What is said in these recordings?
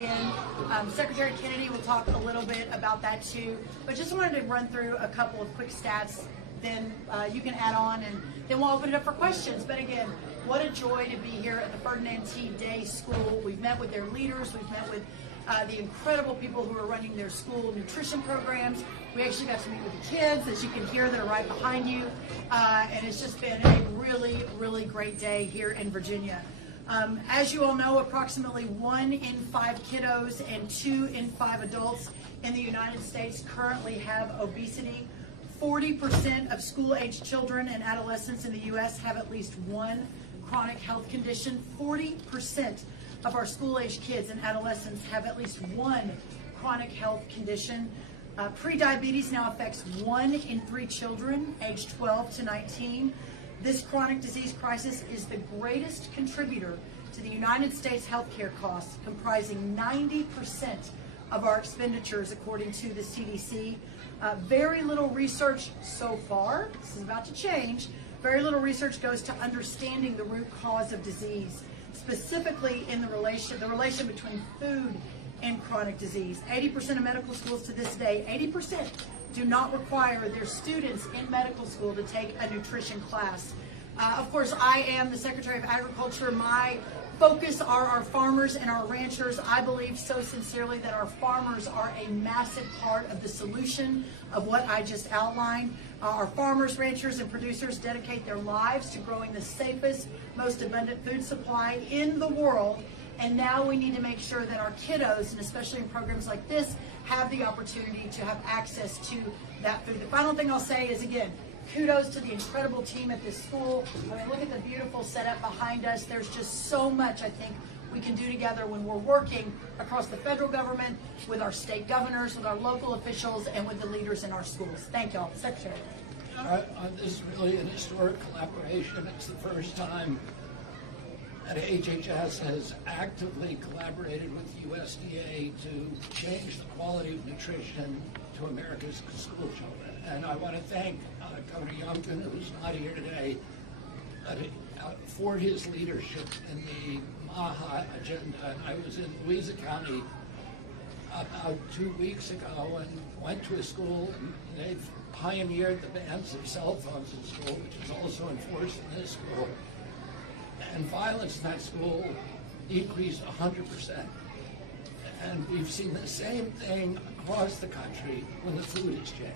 Secretary Kennedy will talk a little bit about that too, but just wanted to run through a couple of quick stats, then you can add on, and then we'll open it up for questions. But again, what a joy to be here at the Ferdinand T Day School. We've met with their leaders, we've met with the incredible people who are running their school nutrition programs. We actually got to meet with the kids, as you can hear, that are right behind you, and it's just been a really, really great day here in Virginia. As you all know, approximately 1 in 5 kiddos and 2 in 5 adults in the United States currently have obesity. 40% of school-aged children and adolescents in the U.S. have at least one chronic health condition. 40% of our school-aged kids and adolescents have at least one chronic health condition. Prediabetes now affects 1 in 3 children aged 12 to 19. This chronic disease crisis is the greatest contributor to the United States healthcare costs, comprising 90% of our expenditures, according to the CDC. Very little research so far, this is about to change, very little research goes to understanding the root cause of disease, specifically in the relation between food and chronic disease. 80% of medical schools to this day, 80% do not require their students in medical school to take a nutrition class. Of course, I am the Secretary of Agriculture. My focus are our farmers and our ranchers. I believe so sincerely that our farmers are a massive part of the solution of what I just outlined. Our farmers, ranchers, and producers dedicate their lives to growing the safest, most abundant food supply in the world. And now we need to make sure that our kiddos, and especially in programs like this, have the opportunity to have access to that food. The final thing I'll say is, again, kudos to the incredible team at this school. I mean, look at the beautiful setup behind us. There's just so much, I think, we can do together when we're working across the federal government, with our state governors, with our local officials, and with the leaders in our schools. Thank y'all. Secretary. This is really an historic collaboration. It's the first time that HHS has actively collaborated with USDA to change the quality of nutrition to America's school children. And I want to thank Governor Youngkin, who's not here today, for his leadership in the MAHA agenda. And I was in Louisa County about 2 weeks ago and went to a school, and they've pioneered the bans of cell phones in school, which is also enforced in this school. And violence in that school decreased 100%. And we've seen the same thing across the country when the food has changed.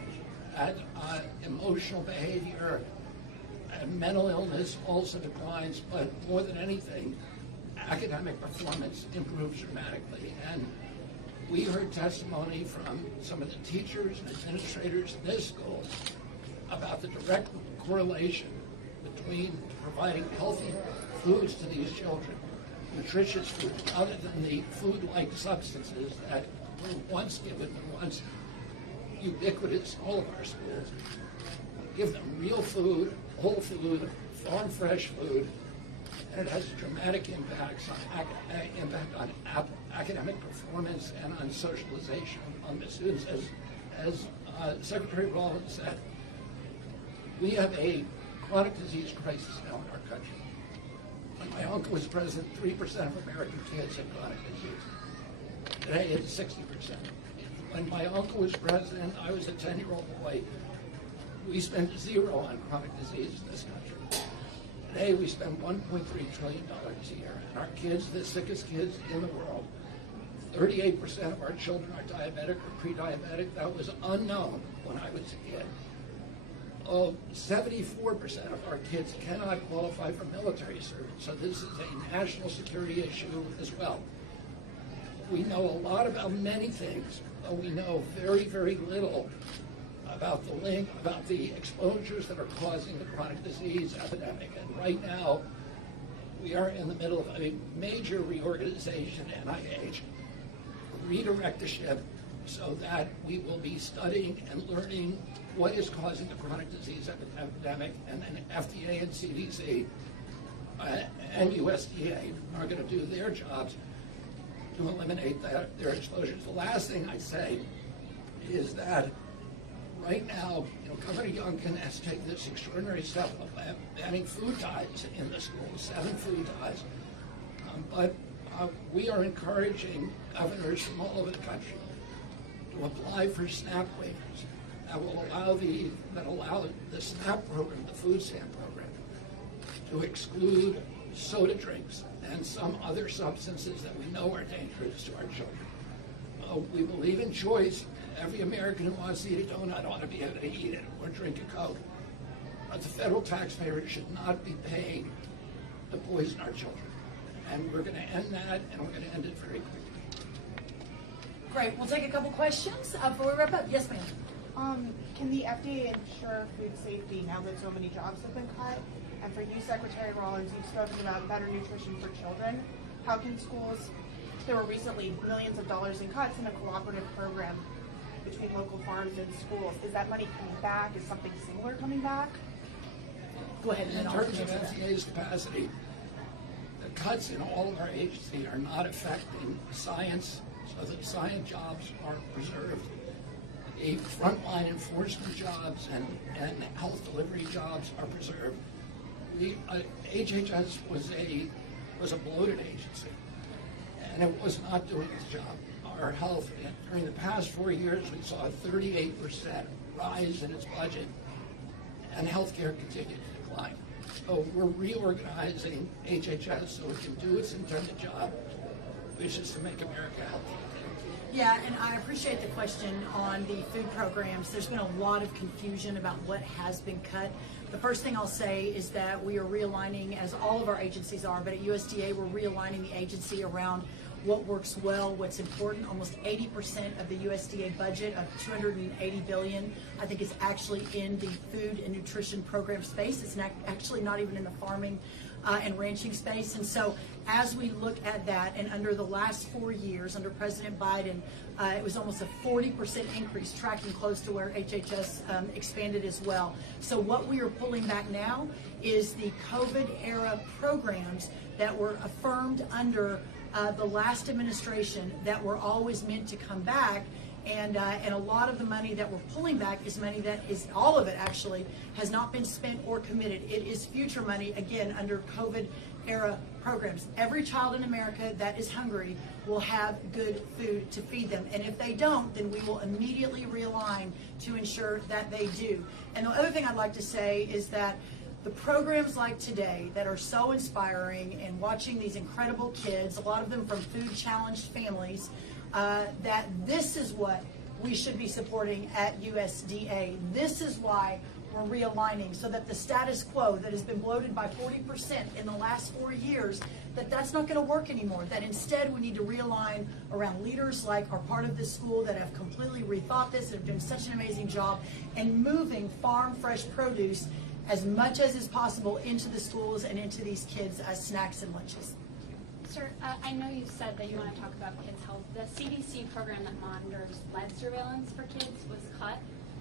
And, emotional behavior and mental illness also declines, but more than anything, academic performance improves dramatically. And we heard testimony from some of the teachers and administrators in this school about the direct correlation between providing healthy foods to these children, nutritious food, other than the food-like substances that were once given and once ubiquitous in all of our schools. Give them real food, whole food, farm-fresh food, and it has dramatic impacts on academic performance and on socialization among the students. As Secretary Rollins said, we have a chronic disease crisis now in our country. When my uncle was president, 3% of American kids had chronic disease. Today it's 60%. When my uncle was president, I was a 10-year-old boy. We spent 0 on chronic disease in this country. Today we spend $1.3 trillion a year, and our kids, the sickest kids in the world, 38% of our children are diabetic or pre-diabetic. That was unknown when I was a kid. 74% of our kids cannot qualify for military service, so this is a national security issue as well. We know a lot about many things, but we know very, very little about the link, about the exposures that are causing the chronic disease epidemic. And right now, we are in the middle of a major reorganization at NIH, redirectorship, so that we will be studying and learning what is causing the chronic disease epidemic, and then FDA and CDC and USDA are going to do their jobs to eliminate their exposures. The last thing I say is that right now, Governor Youngkin has taken this extraordinary step of banning food dyes in the schools, 7 food dyes. But We are encouraging governors from all over the country to apply for SNAP waivers that will allow the SNAP program, the food stamp program, to exclude soda drinks and some other substances that we know are dangerous to our children. We believe in choice. Every American who wants to eat a donut ought to be able to eat it or drink a Coke. But the federal taxpayer should not be paying to poison our children. And we're going to end that, and we're going to end it very quickly. Great. We'll take a couple questions before we wrap up. Yes, ma'am. Can the FDA ensure food safety now that so many jobs have been cut? And for you, Secretary Rollins, you've spoken about better nutrition for children. How can schools, there were recently millions of dollars in cuts in a cooperative program between local farms and schools. Is that money coming back? Is something similar coming back? Go ahead. In terms of FDA's capacity, the cuts in all of our agencies are not affecting science, so that science jobs are preserved. The frontline enforcement jobs and health delivery jobs are preserved. HHS was a bloated agency, and it was not doing its job. Our health, during the past 4 years, we saw a 38% rise in its budget, and healthcare continued to decline. So we're reorganizing HHS so it can do its intended job, which is to make America healthy. Yeah, and I appreciate the question on the food programs. There's been a lot of confusion about what has been cut. The first thing I'll say is that we are realigning, as all of our agencies are, but at USDA we're realigning the agency around what works well, what's important. Almost 80% of the USDA budget of $280 billion, I think, is actually in the food and nutrition program space. It's actually not even in the farming and ranching space. And so as we look at that, and under the last 4 years, under President Biden, it was almost a 40% increase, tracking close to where HHS expanded as well. So what we are pulling back now is the COVID era programs that were affirmed under the last administration that were always meant to come back. And a lot of the money that we're pulling back is money that is, all of it actually, has not been spent or committed. It is future money, again, under COVID era programs. Every child in America that is hungry will have good food to feed them. And if they don't, then we will immediately realign to ensure that they do. And the other thing I'd like to say is that the programs like today that are so inspiring, and watching these incredible kids, a lot of them from food challenged families, that this is what we should be supporting at USDA. This is why we're realigning, so that the status quo that has been bloated by 40% in the last 4 years, that's not going to work anymore. That instead we need to realign around leaders like are part of this school that have completely rethought this and have done such an amazing job, and moving farm fresh produce as much as is possible into the schools and into these kids as snacks and lunches. Sir, I know you said that you want to talk about kids' health. The CDC program that monitors lead surveillance for kids was cut.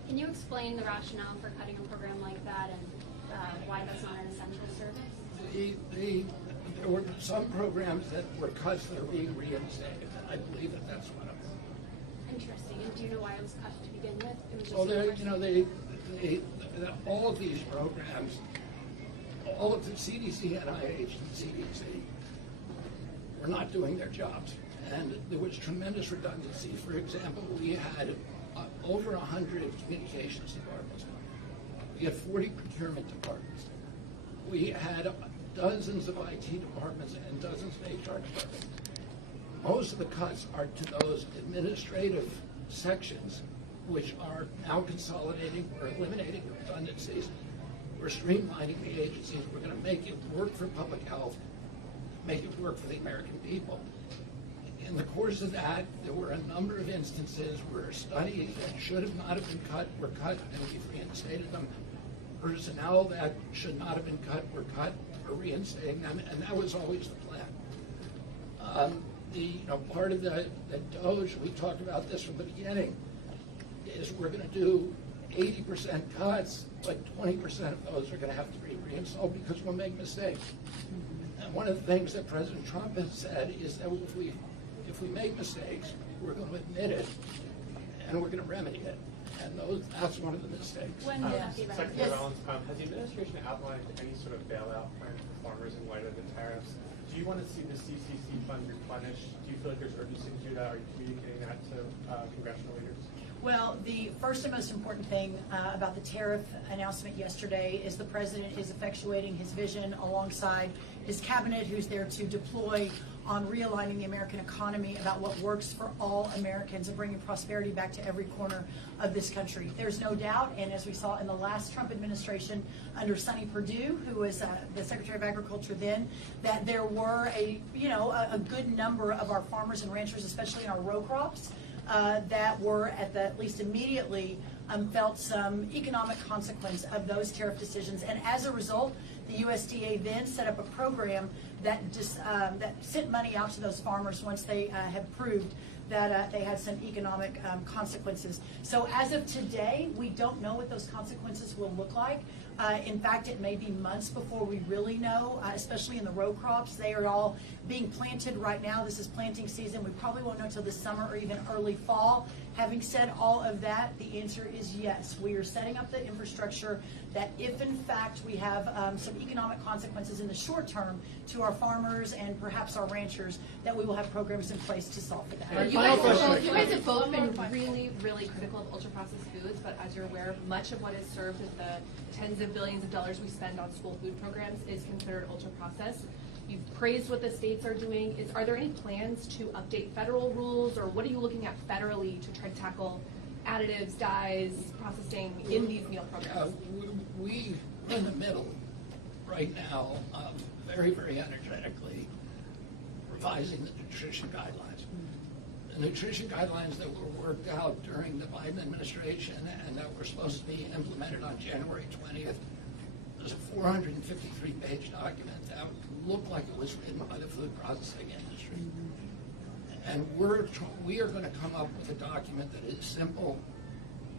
Can you explain the rationale for cutting a program like that, and why that's not an essential service? There were some programs that were cuts that are being reinstated, and I believe that that's one of them. Interesting. And do you know why it was cut to begin with? It was just all of these programs, all of the CDC, NIH, and CDC were not doing their jobs, and there was tremendous redundancy. For example, we had over 100 communications departments. We had 40 procurement departments. We had dozens of IT departments and dozens of HR departments. Most of the cuts are to those administrative sections, which are now consolidating. We're eliminating the redundancies. We're streamlining the agencies. We're going to make it work for public health, make it work for the American people. In the course of that, there were a number of instances where studies that should have not have been cut were cut, and we've reinstated them. Personnel that should not have been cut were cut. We're reinstating them, and that was always the plan. Part of the DOGE, we talked about this from the beginning, is we're going to do 80% cuts, but 20% of those are going to have to be reinstalled because we'll make mistakes. And one of the things that President Trump has said is that if we make mistakes, we're going to admit it, and we're going to remedy it. And that's one of the mistakes. When will that be Secretary remedied? Rollins, has the administration outlined any sort of bailout plan for farmers in light of the tariffs? do you want to see the CCC fund replenished? Do you feel like there's urgency to do that? Are you communicating that to congressional leaders? Well, the first and most important thing about the tariff announcement yesterday is the president is effectuating his vision alongside his cabinet, who's there to deploy on realigning the American economy about what works for all Americans and bringing prosperity back to every corner of this country. There's no doubt, and as we saw in the last Trump administration under Sonny Perdue, who was the Secretary of Agriculture then, that there were a good number of our farmers and ranchers, especially in our row crops, that were at least immediately felt some economic consequence of those tariff decisions. And as a result, the USDA then set up a program that that sent money out to those farmers once they had proved that they had some economic consequences. So as of today, we don't know what those consequences will look like. In fact, it may be months before we really know, especially in the row crops. They are all being planted right now. This is planting season. We probably won't know until the summer or even early fall. Having said all of that, the answer is yes. We are setting up the infrastructure that if in fact we have some economic consequences in the short term to our farmers and perhaps our ranchers, that we will have programs in place to solve for that. You guys have both been really, really critical of ultra-processed foods, but as you're aware, much of what is served at the tens of billions of dollars we spend on school food programs is considered ultra-processed. You've praised what the states are doing. Are there any plans to update federal rules, or what are you looking at federally to try to tackle additives, dyes, processing in these meal programs? We're in the middle right now, very, very energetically revising the nutrition guidelines. The nutrition guidelines that were worked out during the Biden administration and that were supposed to be implemented on January 20th was a 453-page document that looked like it was written by the food processing industry. And we are going to come up with a document that is simple,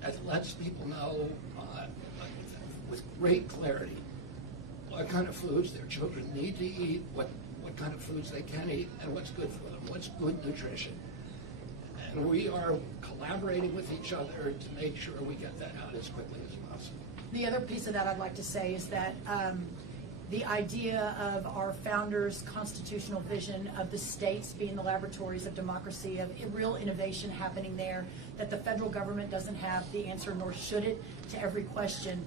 that lets people know with great clarity what kind of foods their children need to eat, what kind of foods they can eat, and what's good for them, what's good nutrition. And we are collaborating with each other to make sure we get that out as quickly as possible. The other piece of that I'd like to say is that the idea of our founders' constitutional vision of the states being the laboratories of democracy, of real innovation happening there, that the federal government doesn't have the answer, nor should it, to every question,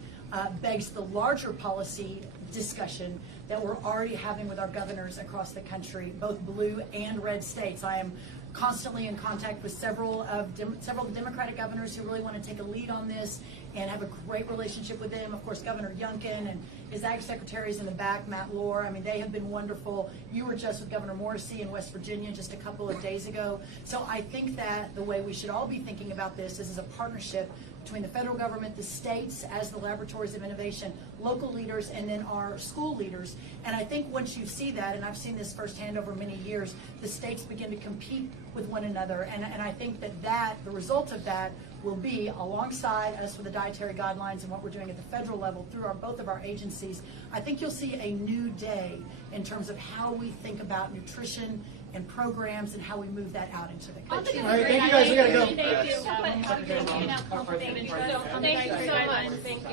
begs the larger policy discussion that we're already having with our governors across the country, both blue and red states. I am constantly in contact with several Democratic governors who really want to take a lead on this and have a great relationship with them. Of course, Governor Youngkin and his ag secretaries in the back, Matt Lohr, I mean, they have been wonderful. You were just with Governor Morrissey in West Virginia just a couple of days ago. So I think that the way we should all be thinking about this is as a partnership between the federal government, the states as the laboratories of innovation, local leaders, and then our school leaders. And I think once you see that, and I've seen this firsthand over many years, the states begin to compete with one another. And I think that the result of that will be, alongside us with the dietary guidelines and what we're doing at the federal level through both of our agencies, I think you'll see a new day in terms of how we think about nutrition and programs and how we move that out into the country. All right, thank you guys. We gotta go. Thank you. Thank you so much. Thank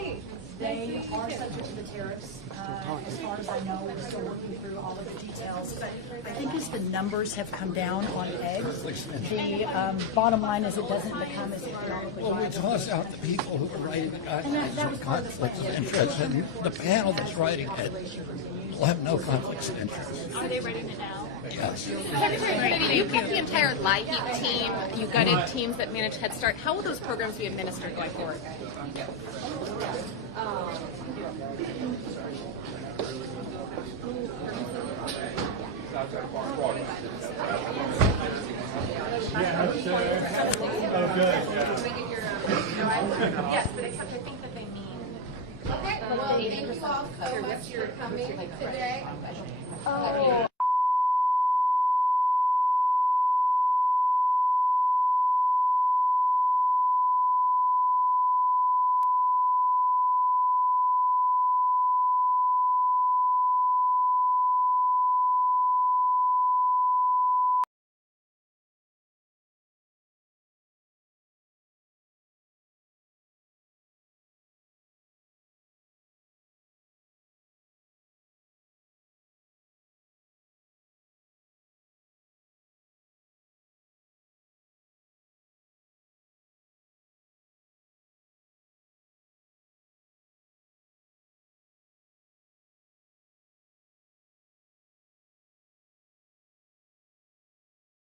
you. They are subject to the tariffs. As far as I know, we're still working through all of the details. But I think as the numbers have come down on eggs, the bottom line is it doesn't become as economically Well, we viable. toss out the people who are writing the guidelines with conflicts of interest, and the panel that's writing it will have no conflicts of interest. Are they writing it now? Yes. Secretary Kennedy, you kept the entire LIHEAP team. You gutted teams that manage Head Start. How will those programs be administered going forward? Oh, good. Yes, but except I think that they mean. Okay, well, thank you all so much for coming today.